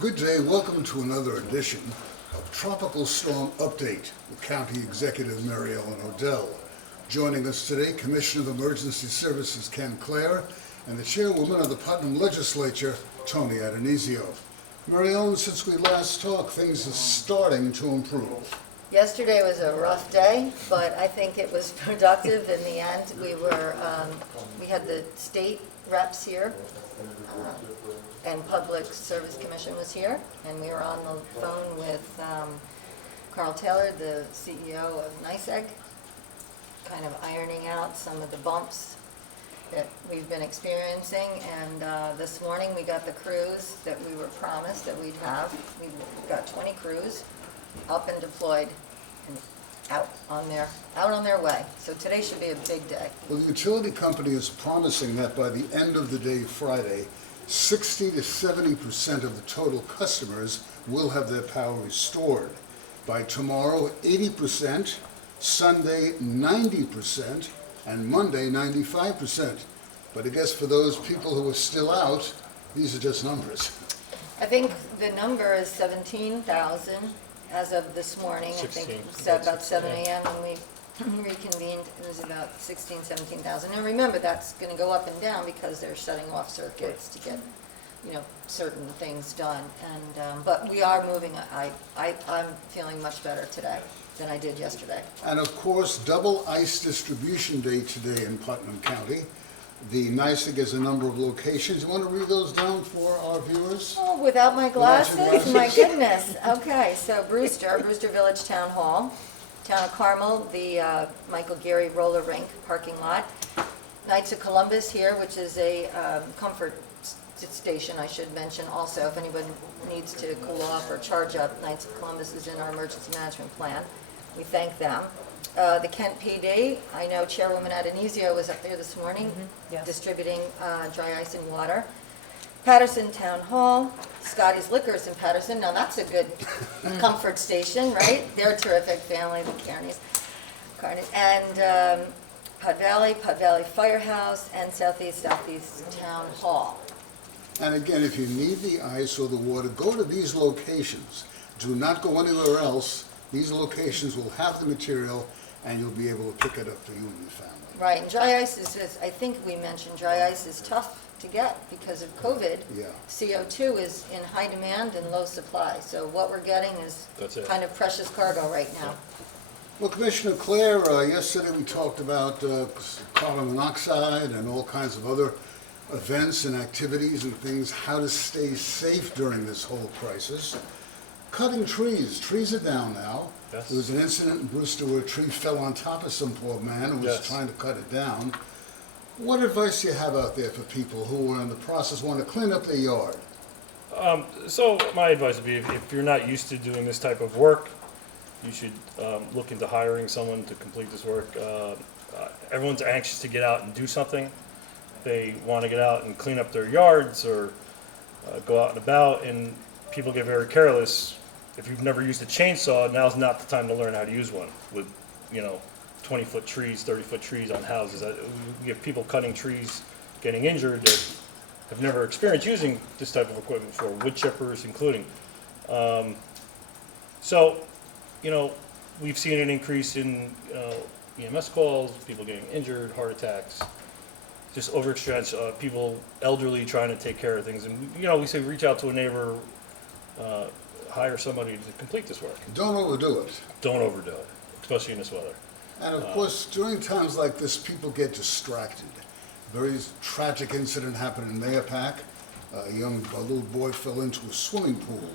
Good day. Welcome to another edition of Tropical Storm Update with County Executive Mary Ellen Odell. Joining us today, Commissioner of Emergency Services Ken Clare and the Chairwoman of the Putnam Legislature, Tony Adonisio. Mary Ellen, since we last talked, things are starting to improve. Yesterday was a rough day, but I think it was productive in the end. We had the state reps here, and Public Service Commission was here, and we were on the phone with Carl Taylor, the CEO of NYSEG, kind of ironing out some of the bumps that we've been experiencing. And this morning we got the crews that we were promised that we'd have. We got 20 crews up and deployed and out on their way. So today should be a big day. Well, the utility company is promising that by the end of the day Friday, 60 to 70% of the total customers will have their power restored. By tomorrow, 80%, Sunday, 90%, and Monday, 95%. But I guess for those people who are still out, these are just numbers. I think the number is 17,000 as of this morning. 16. I think it was about 7 a.m. when we reconvened. It was about 17,000. And remember, that's going to go up and down because they're shutting off circuits to get, certain things done. And but we are moving. I'm feeling much better today than I did yesterday. And of course, double ice distribution day today in Putnam County. The NYSEG has a number of locations. You want to read those down for our viewers? Oh, without my Without your glasses? My glasses. goodness. Okay, so Brewster Village Town Hall, Town of Carmel, the Michael Geary roller rink parking lot, Knights of Columbus here, which is a comfort station, I should mention also, if anyone needs to cool off or charge up. Knights of Columbus is in our emergency management plan. We thank them. The Kent PD, I know Chairwoman Adonisio was up there this morning Yes. distributing dry ice and water. Patterson Town Hall, Scotty's Liquors in Patterson. Now that's a good comfort station, right? They're a terrific family, the Kearneys. And Putt Valley Firehouse, and Southeast Town Hall. And again, if you need the ice or the water, go to these locations. Do not go anywhere else. These locations will have the material, and you'll be able to pick it up for you and your family. Right, and dry ice I think we mentioned, dry ice is tough to get because of COVID. Yeah. CO2 is in high demand and low supply. So what we're getting is That's it. kind of precious cargo right now. Well, Commissioner Clare, yesterday we talked about carbon monoxide and all kinds of other events and activities and things, how to stay safe during this whole crisis. Cutting trees. Trees are down now. Yes. There was an incident in Brewster where a tree fell on top of some poor man who was Yes. trying to cut it down. What advice do you have out there for people who are in the process, want to clean up their yard? So my advice would be, if you're not used to doing this type of work, you should look into hiring someone to complete this work. Everyone's anxious to get out and do something. They want to get out and clean up their yards or go out and about, and people get very careless. If you've never used a chainsaw, now's not the time to learn how to use one with, 20-foot trees, 30-foot trees on houses. We have people cutting trees, getting injured that have never experienced using this type of equipment before, wood chippers including. So, we've seen an increase in EMS calls, people getting injured, heart attacks, just overstretched, people elderly trying to take care of things. And, we say reach out to a neighbor, hire somebody to complete this work. Don't overdo it. Don't overdo it, especially in this weather. And of course, during times like this, people get distracted. Very tragic incident happened in Mayapack. A little boy fell into a swimming pool.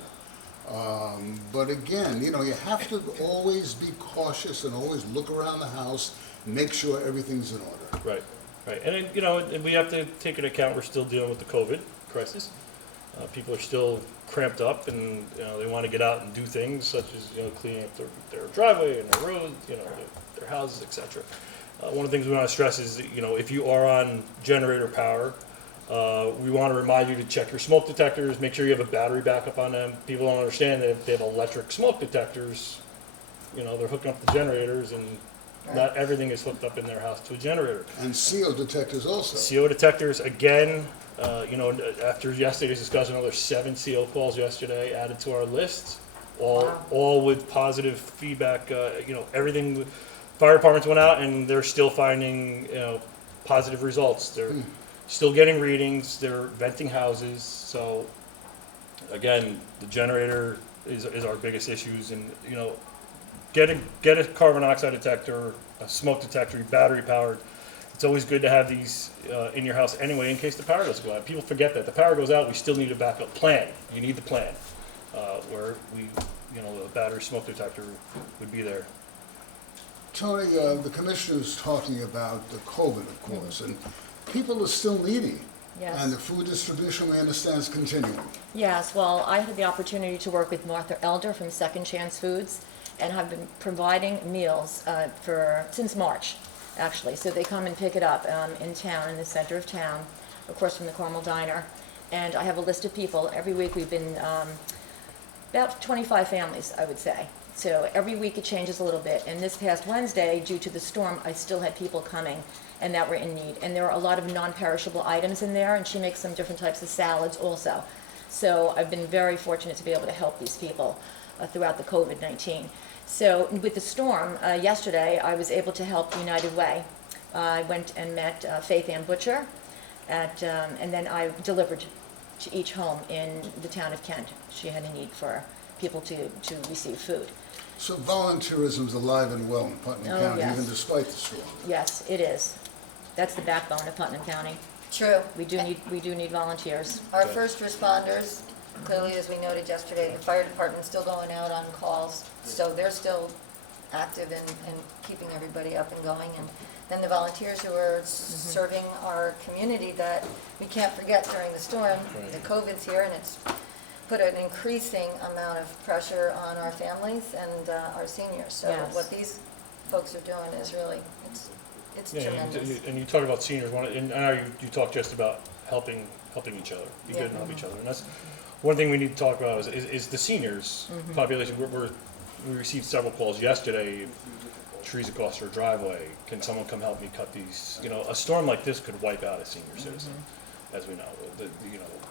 But again, you have to always be cautious and always look around the house, make sure everything's in order. Right, right. And, and we have to take into account we're still dealing with the COVID crisis. People are still cramped up, and they want to get out and do things such as cleaning up their driveway and their roads, their houses, etc. One of the things we want to stress is that, if you are on generator power, we want to remind you to check your smoke detectors, make sure you have a battery backup on them. People don't understand that if they have electric smoke detectors, they're hooking up the generators, and not everything is hooked up in their house to a generator. And CO detectors also. CO detectors, again, After yesterday's discussion, another 7 CO calls yesterday added to our list, Wow. all with positive feedback. Everything, fire departments went out and they're still finding, positive results. They're still getting readings, they're venting houses. So again, the generator is our biggest issues, and, get a carbon monoxide detector, a smoke detector, battery powered. It's always good to have these in your house anyway, in case the power doesn't go out. People forget that the power goes out, we still need a backup plan. You need the plan, where the battery smoke detector would be there. Tony, the commissioner's talking about the COVID, of course, and people are still needy. Yes. And the food distribution, we understand, is continuing. Yes, well, I had the opportunity to work with Martha Elder from Second Chance Foods, and have been providing meals since March, actually. So they come and pick it up in town, in the center of town, of course from the Carmel Diner. And I have a list of people. Every week we've been about 25 families, I would say. So every week it changes a little bit. And this past Wednesday, due to the storm, I still had people coming and that were in need. And there are a lot of non-perishable items in there, and she makes some different types of salads also. So I've been very fortunate to be able to help these people throughout the COVID-19. So with the storm, yesterday I was able to help United Way. I went and met Faith Ann Butcher, and then I delivered to each home in the town of Kent. She had a need for people to receive food. So volunteerism is alive and well in Putnam Oh, County, yes. even despite the storm. Yes, it is. That's the backbone of Putnam County. True. We do need volunteers. Our first responders, clearly, as we noted yesterday, the fire department's still going out on calls, so they're still active in keeping everybody up and going. And then the volunteers who are serving our community that we can't forget during the storm. Right. The COVID's here, and it's put an increasing amount of pressure on our families and our seniors. So Yes. what these folks are doing is really, it's Yeah, tremendous. and you talk about seniors, and I know you talk just about helping each other, be good and help each other. And that's one thing we need to talk about is the seniors population. We received several calls yesterday. Trees across our driveway. Can someone come help me cut these? A storm like this could wipe out a senior citizen, as we know.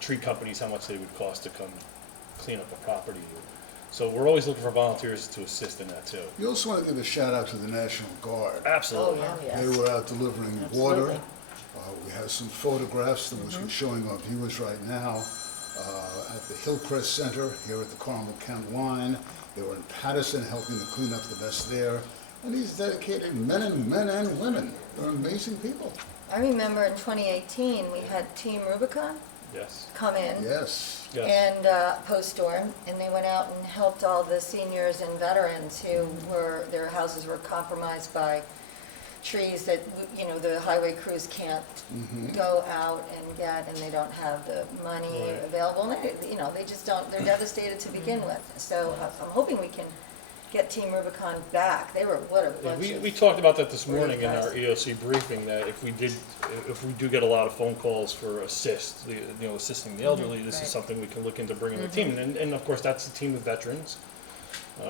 Tree companies, how much they would cost to come clean up a property. So we're always looking for volunteers to assist in that too. You also want to give a shout out to the National Guard. Absolutely. Oh, yeah. They Yes. were out delivering Absolutely. water. We have some photographs which we're showing our viewers right now at the Hillcrest Center here at the Carmel-Kent line. They were in Patterson helping to clean up the mess there. And these dedicated men and women, they're amazing people. I remember in 2018, we had Team Rubicon Yes. come in. Yes. Yes. And post-storm, and they went out and helped all the seniors and veterans who their houses were compromised by trees that, the highway crews can't go out and get, and they don't have the money Right. available. And they just don't, they're devastated to begin with. So I'm hoping we can get Team Rubicon back. What a Yeah, bunch of. we talked about that this morning in guys. our EOC briefing, that if we do get a lot of phone calls for assisting the elderly, this right. is something we can look into bringing a team. And of course, that's a team of veterans,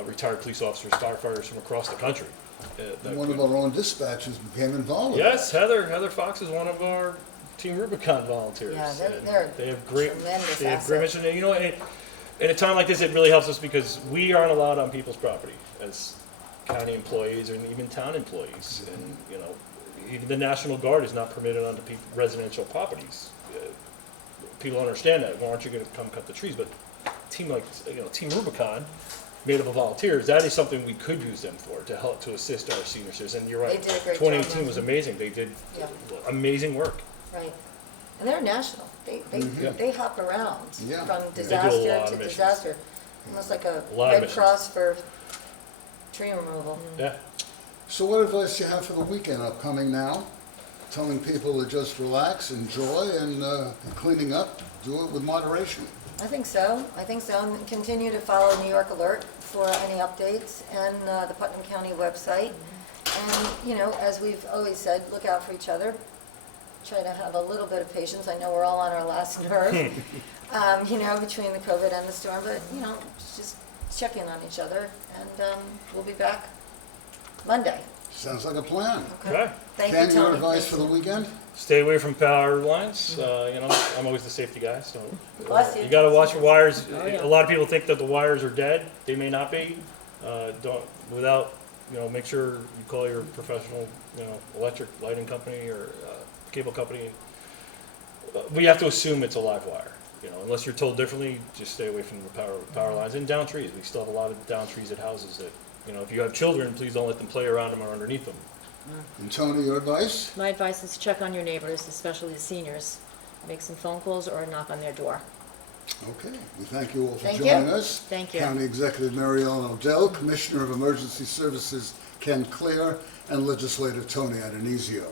retired police officers, firefighters from across the country. that One of could- our own dispatchers became involved with Yes, Heather Fox is one of our Team Rubicon volunteers. Yeah, and they're they have great, tremendous they have great asset. mission. In a time like this, it really helps us because we aren't allowed on people's property as county employees or even town employees. And, even the National Guard is not permitted onto residential properties. People understand that. Why aren't you going to come cut the trees? But Team Rubicon, made up of volunteers, that is something we could use them for, to help, to assist our senior citizens. And you're right, They did a great job. 2018 was amazing. They did Yeah. amazing work. Right. And they're national. Yeah. They hop around Yeah. from They do a lot disaster of to missions. disaster. Almost like a A lot of Red missions. Cross for tree removal. Yeah. So what advice do you have for the weekend upcoming now? Telling people to just relax, enjoy, and cleaning up, do it with moderation. I think so. And continue to follow New York Alert for any updates and the Putnam County website. And, as we've always said, look out for each other. Try to have a little bit of patience. I know we're all on our last nerve, between the COVID and the storm, but, just check in on each other. And we'll be back Monday. Sounds like a plan. Okay. Thank Ken, you, your Tony. advice Thank for the you. weekend? Stay away from power lines. You know, I'm always the safety guy, so Bless you. you got to watch your wires. Oh, yeah. A lot of people think that the wires are dead. They may not be. Don't without make sure you call your professional electric lighting company or cable company. We have to assume it's a live wire. Unless you're told differently, just stay away from the power lines and down trees. We still have a lot of down trees at houses that if you have children, please don't let them play around them or underneath them. And Tony, your advice? My advice is check on your neighbors, especially the seniors. Make some phone calls or knock on their door. Okay, we thank you all for Thank joining you. us. Thank you. County Executive Mary Ellen Odell, Commissioner of Emergency Services Ken Clear, and Legislator Tony Adonisio.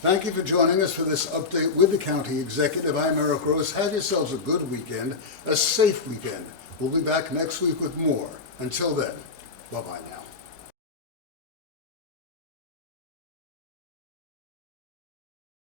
Thank you for joining us for this update with the County Executive. I'm Eric Rose. Have yourselves a good weekend, a safe weekend. We'll be back next week with more. Until then, bye-bye now.